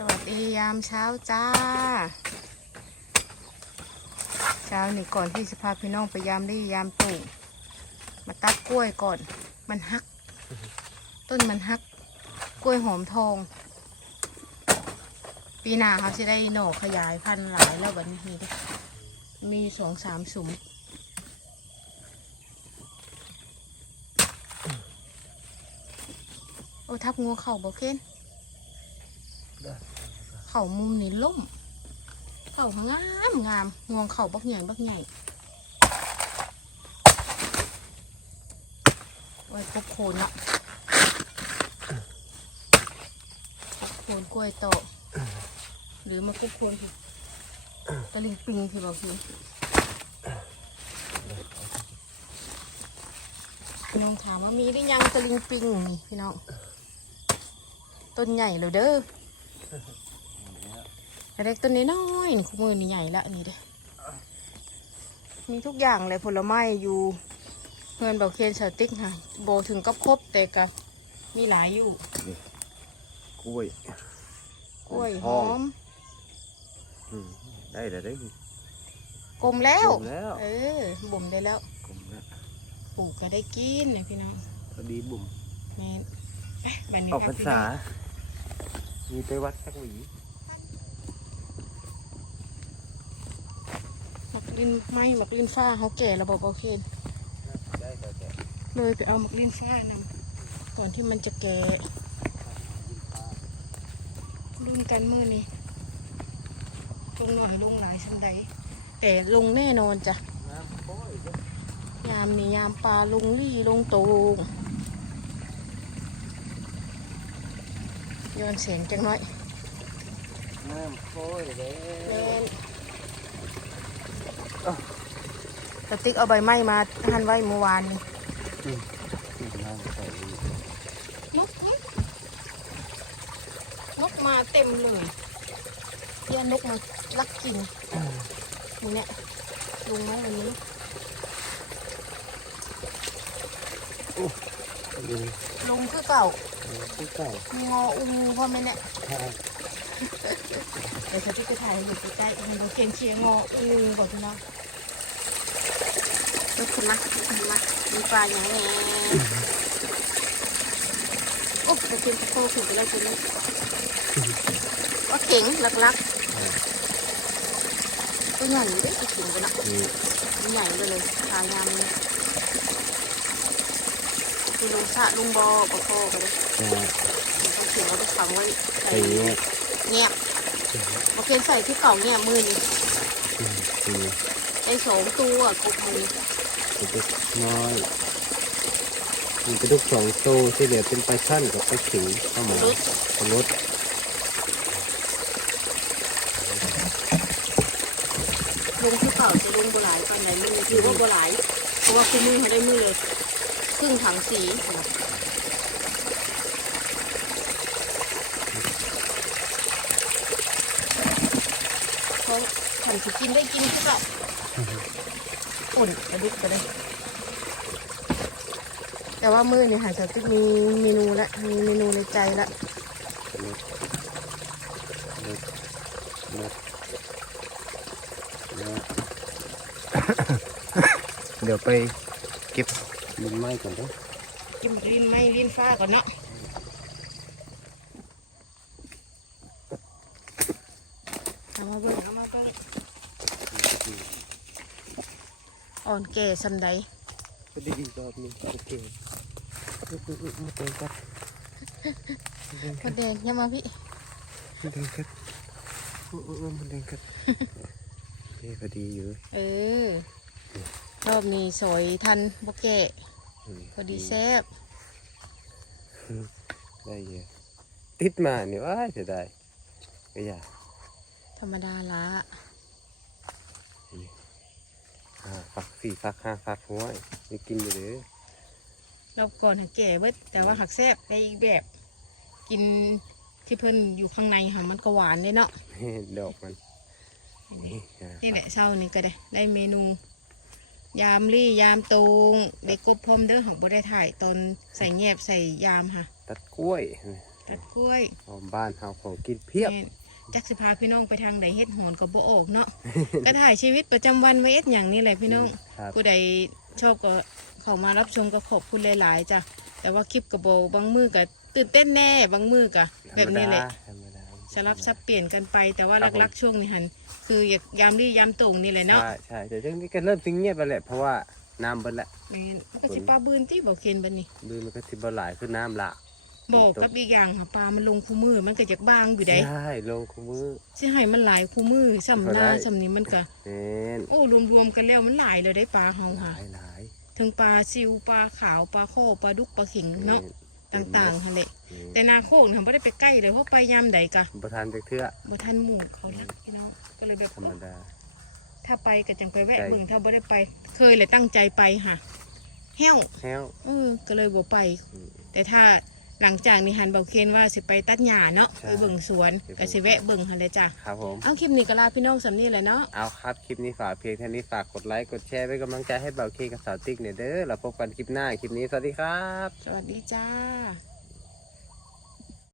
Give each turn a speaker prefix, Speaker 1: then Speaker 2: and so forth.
Speaker 1: สวัสดียามเช้าจ้า เช้านี่ก่อนที่จะพาพี่น้องไปยามรี่ยามตู่มาตัดกล้วยก่อน มันฮัก ต้นมันฮัก กล้วยหอมทอง ปีหน้าเขาจะได้หน่อขยายพันธุ์หลายแล้วบัดนี้ มีสองสามสุมโอ้ทับงัวเข่าบ่เค้น ข่ามุมนี่ล่ม เข่างามงามงวงเข่าบักใหญ่บักใหญ่ไว้พบโคนละพบโคนกล้วยโตอหรือมาพบโคนผิดตะลิงปิงที่บอกคือพี่น้องถามว่ามีหรือยังตะลิงปิงนี่พี่น้องต้นใหญ่แล้วเด้อ เล็กต้นนี้น้อยๆนี่คู่มือนี่ใหญ่ละนี่เด้อมีทุกอย่างเลยผลไม้อยู่เงินเบาเคนสติ๊กค่ะโบถึงกับครบแต่ก็มีหลายอยู่
Speaker 2: กล้วย
Speaker 1: กล้วยห
Speaker 2: ทอ
Speaker 1: องม
Speaker 2: อืมได้แล้วได้
Speaker 1: กลมแล้ว
Speaker 2: กลมแล้ว
Speaker 1: เออบ่มได้แล้ว
Speaker 2: กลมแล้ว
Speaker 1: ปลูกก็ได้กินเนี่ยพี่น้อง
Speaker 2: พอดีบุ่ม
Speaker 1: แม่นเอ๊ะวันนี้
Speaker 2: ออกพรร
Speaker 1: พี่
Speaker 2: ษา
Speaker 1: น้อง
Speaker 2: มีไปวัดสักหวี
Speaker 1: มัก ลินไม้มักลินฟ้าเขาแก่ระบบเบาเคน
Speaker 2: ได้แต่แต่
Speaker 1: เลยไปเอามักลินฟ้านำก่อนที่มันจะแก่รุ่นกันมือนี่ลงหน่อยลงหลายชั้นใดแต่ลงแน่นอนจ้ะ
Speaker 2: น้ำกล้วยเด้อยา
Speaker 1: มนี่ยามปลาลงลี่ลงตูงย้อนเสียงจังน้อย
Speaker 2: น้ำกล้วยเด้
Speaker 1: แม่
Speaker 2: อน
Speaker 1: ตะติ๊กเอาใบไม้มาหั่นไว้เมื่อวานนี่
Speaker 2: น้ำใส่
Speaker 1: นกนี่นกมาเต็มเลยเยี่ยนกมันลักกินมึงเนี่ยลุงไหมวันนี้
Speaker 2: ดี
Speaker 1: ลุงคือเก่า
Speaker 2: ที่เก่าง
Speaker 1: ออูพ่อแม่เนี่ย
Speaker 2: ใช่
Speaker 1: เดี๋ยวจะที่จะถ่ายให้อยู่ใกล้ๆมันเราเก่งเชียร์งออูก่อนพี่น้อง ลุกขึ้นมาลุกขึ้นมามีปลาอย่างแน่โอ้จะกินตะโกขึ้นไปแล้วคุณนี่ว่าเก่งหลักๆตัวใหญ่อยู่ด้วยตัวเก่งกันะตัวใหญ่เลยเลยปลายามเลยคือลุงสะลุงบอปะโคไปเลย
Speaker 2: จะ
Speaker 1: เขาเขียนว่าไปขังไว้
Speaker 2: ไปเงี้ย
Speaker 1: เงียบโอเคใส่ที่เก่าเนี่ยมือนี่ ไอ้สองตัวกบมือ
Speaker 2: กระดูกน้อยมีกระดูกสองโตวที่เหลือเป็นปลาช่อนกับปลาขิงข้าวหมู
Speaker 1: รุด
Speaker 2: ปลารส
Speaker 1: ลงที่เก่าจะลงบหลายตอนไหนมือคือว่าบหลาย เพราะว่าคือมือเขาได้มือเลยครึ่งถังสีเพราะถังสีกินได้กินทุกแบบ อุ่นกระดุกก็ได้ แต่ว่ามือนี่หาจะติ๊กมีเมนูละมีเมนูในใจละ
Speaker 2: รสรสรสรสเดี๋ยวไปเก็บลินไม้ก่อนเด้อ
Speaker 1: กินลิ้นไม้ลิ้นฟ้าก่อนเนาะเอามาเบิ่งเอามาเบิ่งอ่อนแก่สำใด
Speaker 2: พอดีรอบนี้โอเคอุ๊ยอุ๊ยอุ๊ยมาเติมกันมาเติม
Speaker 1: ม
Speaker 2: กัน
Speaker 1: ดแดงยังมาพี่
Speaker 2: มาเติมกันอุ๊ยอุ๊ยอุ๊ยมาเติมกันเฮ้พอดีอยู่
Speaker 1: เออรอบนี้สอยทันบ่แก่
Speaker 2: ม
Speaker 1: พอดีแซ่บ
Speaker 2: ได้เยอะติดมาเนี่ยว้ายเสียดายก็อยาก
Speaker 1: ธรรมดาละ
Speaker 2: ห้าฟักสี่ฟักห้าฟักห้วยนี่กินอยู่เลย
Speaker 1: รอบก่อนหักแก่เบิดแต่ว่าหักแซ่บได้อีกแบบ กินที่เพิ่นอยู่ข้างในค่ะมันก็หวานเลยเนาะ
Speaker 2: ดอกมัน นี่อะ
Speaker 1: นี่แหละเช้านี้ก็ได้ ได้เมนู ยามลี่ยามตูงได้กบพร้อมเด้อของบ่ได้ถ่ายตอนใส่แงบใส่ยามค่ะ
Speaker 2: ตัดกล้วย
Speaker 1: ตัดกล้วย
Speaker 2: หอมบ้านเฮาของกินเพียบ
Speaker 1: แม่น จักสิพาพี่น้องไปทางใดเฮ็ดโหนก็บ่ออกเนาะ ก็ถ่ายชีวิตประจำวันไว้เอ็ดอย่างนี้แหละพี่น้อง
Speaker 2: ครับ
Speaker 1: ผู้ใดชอบก็เข้ามารับชมก็ขอบคุณหลายๆจ้ะ แต่ว่าคลิปก็บ่บางมือก็ตื่นเต้นแน่บางมือก็แบบนี้แหละ
Speaker 2: ธรรมดา
Speaker 1: สลับสับเปลี่ยนกันไปแต่ว่า
Speaker 2: ครับผม
Speaker 1: ลักๆช่วงนี้หันคืออยากยามรียามตรงนี่แหละเนาะ
Speaker 2: ใช่ใช่แต่ช่วงนี้ก็เริ่มสิงเงียบไปแหละเพราะว่าน้ำเบิดละ
Speaker 1: แม่นมันก็สิปลาบืนที่บ่เคนบัดนี้
Speaker 2: ดูมันก็สิบ่หลายคือน้ำละ
Speaker 1: บอกกับอีกอย่างค่ะปลามันลงคู่มือมันก็จะบางอยู่ได้
Speaker 2: ใช่ลงคู่มือ
Speaker 1: สิให้มันหลายคู่มือสำห
Speaker 2: ก็ได้
Speaker 1: น้าสำนี้มันก็
Speaker 2: แม่น
Speaker 1: โอ้รวมๆกันแล้วมันหลายเลยได้ปลาเฮา
Speaker 2: ห
Speaker 1: ค่ะ
Speaker 2: ลายหลาย
Speaker 1: ถึงปลาซิวปลาขาวปลาโคปลาดุกปลาขิงเนาะ
Speaker 2: แม่น
Speaker 1: ต่างๆหั่นแหละ
Speaker 2: แม่น
Speaker 1: แต่นาโคกทำไม่ได้ไปใกล้เลยเพราะไปยามใดกะ
Speaker 2: บ่ทานจักเทื่อ
Speaker 1: บ่ทันหมู่เขาลักพี่น้องก็เลยแบบ
Speaker 2: ธรรมดา
Speaker 1: ถ้าไปก็จังไปแวะ
Speaker 2: ใจ
Speaker 1: เบิ่งถ้าบ่ได้ไป เคยเลยตั้งใจไปค่ะเหี้ยว
Speaker 2: แห้ว
Speaker 1: เออก็เลยบ่ไป
Speaker 2: อืม
Speaker 1: แต่ถ้า หลังจากนี้หันเบาเคนว่าสิไปตัดหญ้าเนาะ
Speaker 2: ใช่
Speaker 1: ไปเบิ่งสวน
Speaker 2: ไปเบิ่ง
Speaker 1: ก็สิแวะเบิ่งหั่นเลยจ้ะ
Speaker 2: ครับผม
Speaker 1: เอาคลิปนี้ก็ลาพี่น้องสำนี้แหละเนาะ
Speaker 2: เอาครับ คลิปนี้ฝากเพียงเท่านี้ฝากกดไลค์ กดแชร์เป็นกำลังใจให้เบาเคกับสาวติ๊กเนี่ยเด้อเราพบกันคลิปหน้า คลิปนี้สวัสดีครับ
Speaker 1: สวัสดีจ้า